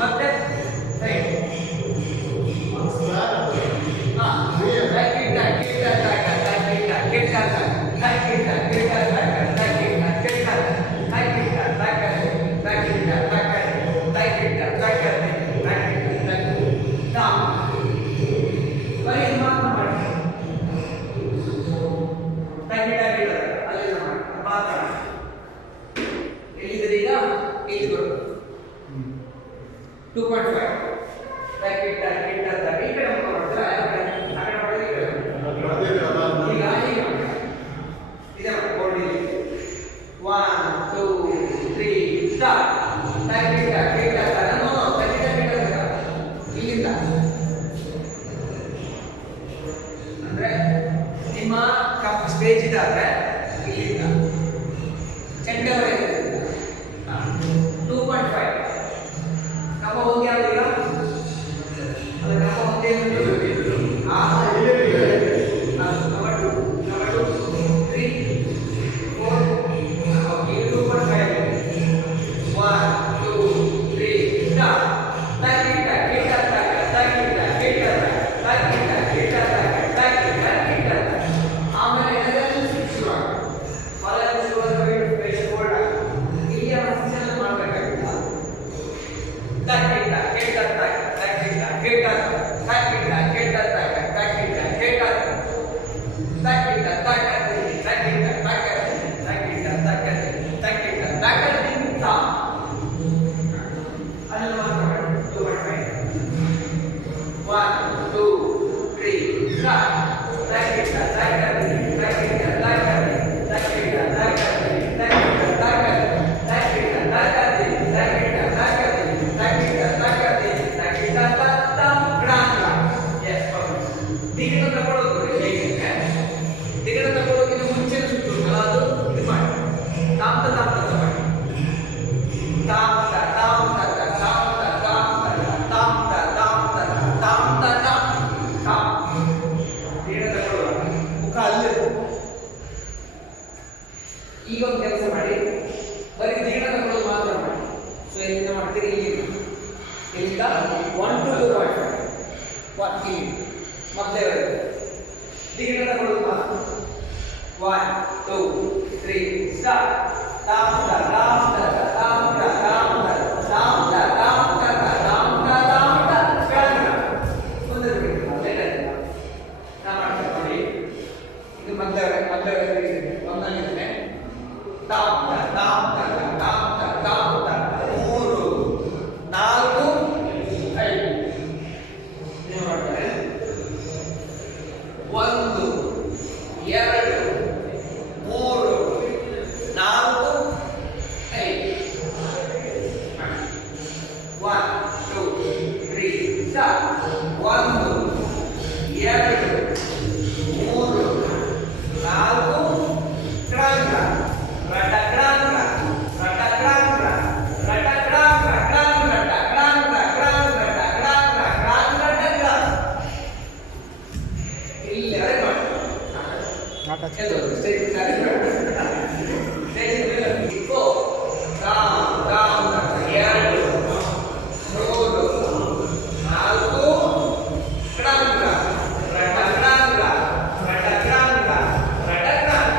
ಮತ್ತೆ ಸ್ಟೇಜ್ ಇದಾದ್ರೆ ಇಲ್ಲಿಂದ ಚೆಂಡವರೆಗೆ 2.5 ನಮ್ಮ ಹೋಗಿ ಯಾವ್ದೀಗ ಅದು ನಮ್ಮ ಹೋಗಿ ಈಗ ಒಂದು ಕೆಲಸ ಮಾಡಿ, ಬರೀ ದಿಗಣ ತಗೊಳ್ಳೋದು ಮಾತ್ರ ಮಾಡಿ. ಸೊ ಇಲ್ಲಿಂದ ಮಾಡ್ತೀರಿ, ಇಲ್ಲಿಂದ 1 to 2.5 ಇಲ್ಲಿ ಮತ್ತೆ ದಿಗಣ ತಗೊಳ್ಳೋದು ಮಾತ್ರ. 1 2 3 ಸ್ಟಾರ್ಟ್. ತಾಮ್ ತ ತಾಮ್ ತ ತಾಮ್ ತ ತಾಮ್ ತ ತಾಮ್ ತ ತಾಮ್ ತ ತಾಮ್ ತ ತಾಮ್ ತ ಕೆಳಗೆ ಮುಂದೆ ಬಿಡಿ. ಲೇಟ್ ನಾ ಮಾಡ್ತೀನಿ ನೋಡಿ. ಇದು ಮತ್ತೆ ಒಂದಾಗಿದೆ. ತಾಮ್ ತ ತಾಮ್ ತ ತಾಮ್ ತ ತಾಮ್ ತ 3 4 5 ಏನು ಮಾಡ್ತಾರೆ? 1 2 3 4 5 1 2 3 ಸ್ಟಾರ್ಟ್. 1 2 3 4 ಕ್ರಾಂತ ರಟ ಕ್ರಾಂತ ರಟ ಕ್ರಾಂತ ರಟ ಕ್ರಾಂತ ಕ್ರಾಂತ ರಟ ಕ್ರಾಂತ ಕ್ರಾಂತ ರಟ ಕ್ರಾಂತ ಕ್ರಾಂತ ರಟ ಕ್ರಾಂತ. ಇಲ್ಲಿ ಅರೆ ಮಾಡಿ ಚಲೋ ಸ್ಟೇಜ್ ಮೇಲೆ ಸ್ಟೇಜ್ ಮೇಲೆ ಇಕೋ ತಾಮ್ ತಾಮ್ 2 3 4 ಕ್ರಾಂತ ರಟ ಕ್ರಾಂತ ರಟ ಕ್ರಾಂತ ರಟ ಕ್ರಾಂತ.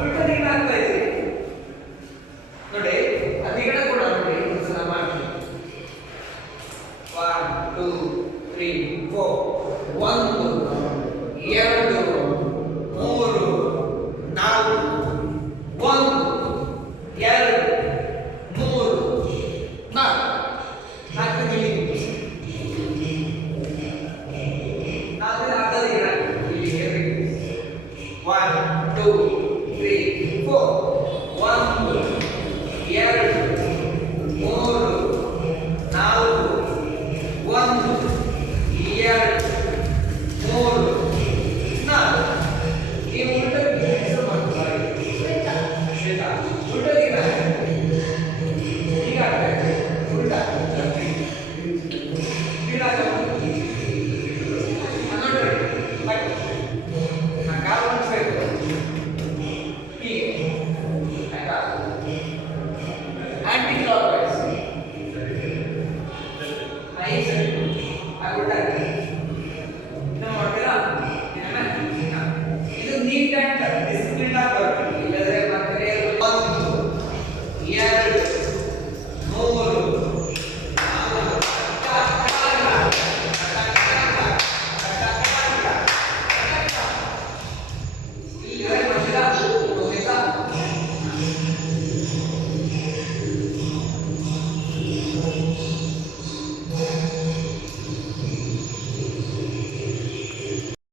ಉಲ್ಟ ದಿಗಣ ಆಗ್ತಾ ಇದೆ ನೋಡಿ. ಆ ದಿಗಣ ಕೂಡ ನೋಡಿ ಒಂದ್ಸಲ ಮಾಡ್ತೀನಿ. 1 2 3 4 1 2 3 4 1 2 3 4 ನಾಲ್ಕು ಇಲ್ಲಿ ನಾಲ್ಕು ಅರ್ಧ ದಿಗಣ ಇಲ್ಲಿ 1 2 3 4 1 2 3 4 1